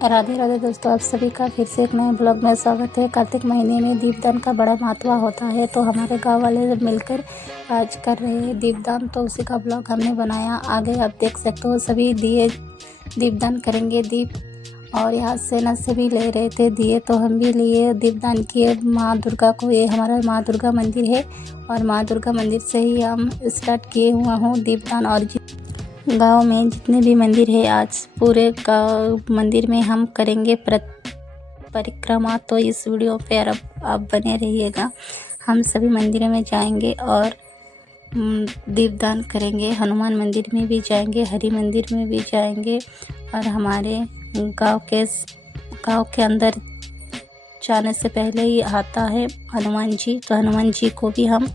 राधे राधे दोस्तों, आप सभी का फिर से एक नए ब्लॉग में स्वागत है। कार्तिक महीने में दीपदान का बड़ा महत्व होता है, तो हमारे गांव वाले मिलकर आज कर रहे हैं दीपदान, तो उसी का ब्लॉग हमने बनाया। आगे आप देख सकते हो, सभी दिए दीपदान करेंगे दीप, और यहाँ से न सभी ले रहे थे दिए, तो हम भी लिए दीपदान किए माँ दुर्गा को। ये हमारा माँ दुर्गा मंदिर है और माँ दुर्गा मंदिर से ही हम स्टार्ट किए हुआ हूँ दीपदान। और गांव में जितने भी मंदिर है, आज पूरे गांव मंदिर में हम करेंगे परिक्रमा, तो इस वीडियो पे आप बने रहिएगा। हम सभी मंदिरों में जाएंगे और दीपदान करेंगे। हनुमान मंदिर में भी जाएंगे, हरि मंदिर में भी जाएंगे, और हमारे गांव के अंदर जाने से पहले ही आता है हनुमान जी, तो हनुमान जी को भी हम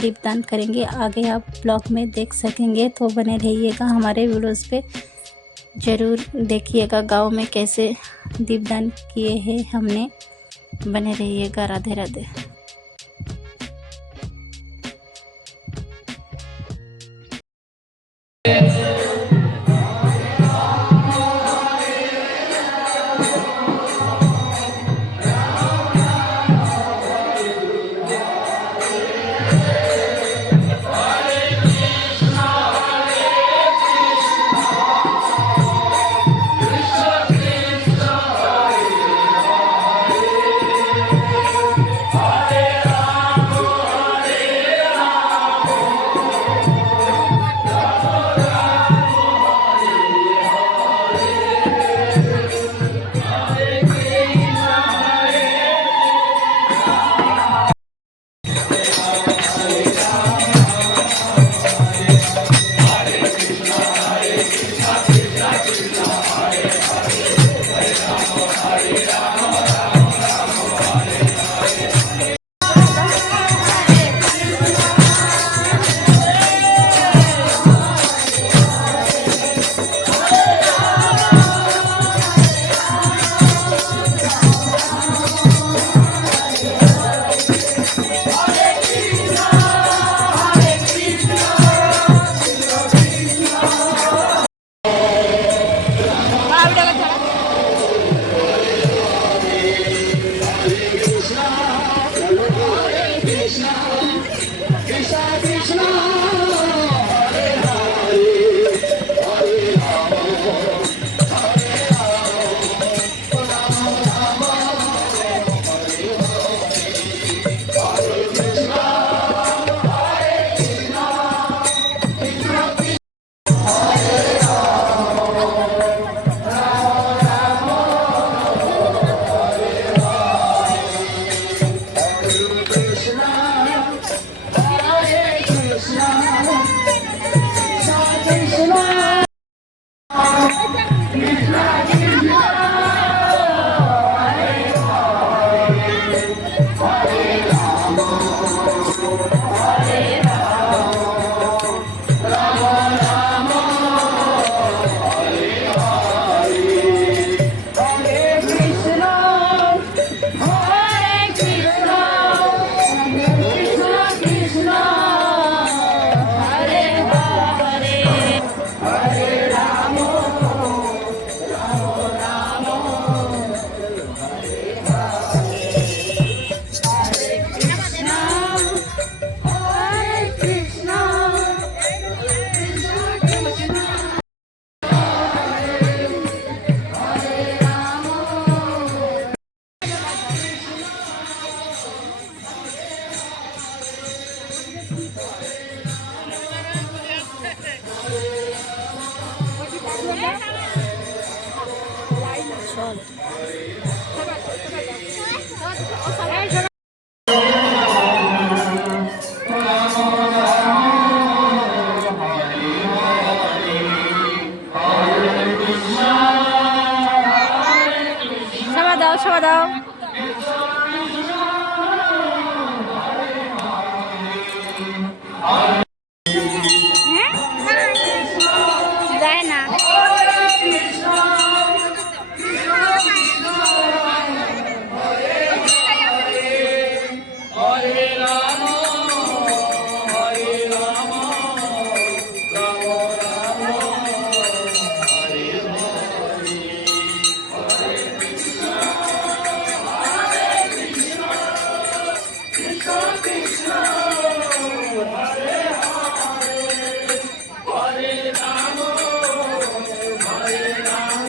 दीपदान करेंगे। आगे आप ब्लॉग में देख सकेंगे, तो बने रहिएगा हमारे वीडियोस पे, ज़रूर देखिएगा गांव में कैसे दीपदान किए हैं हमने। बने रहिएगा। राधे राधे। সবাই দাও।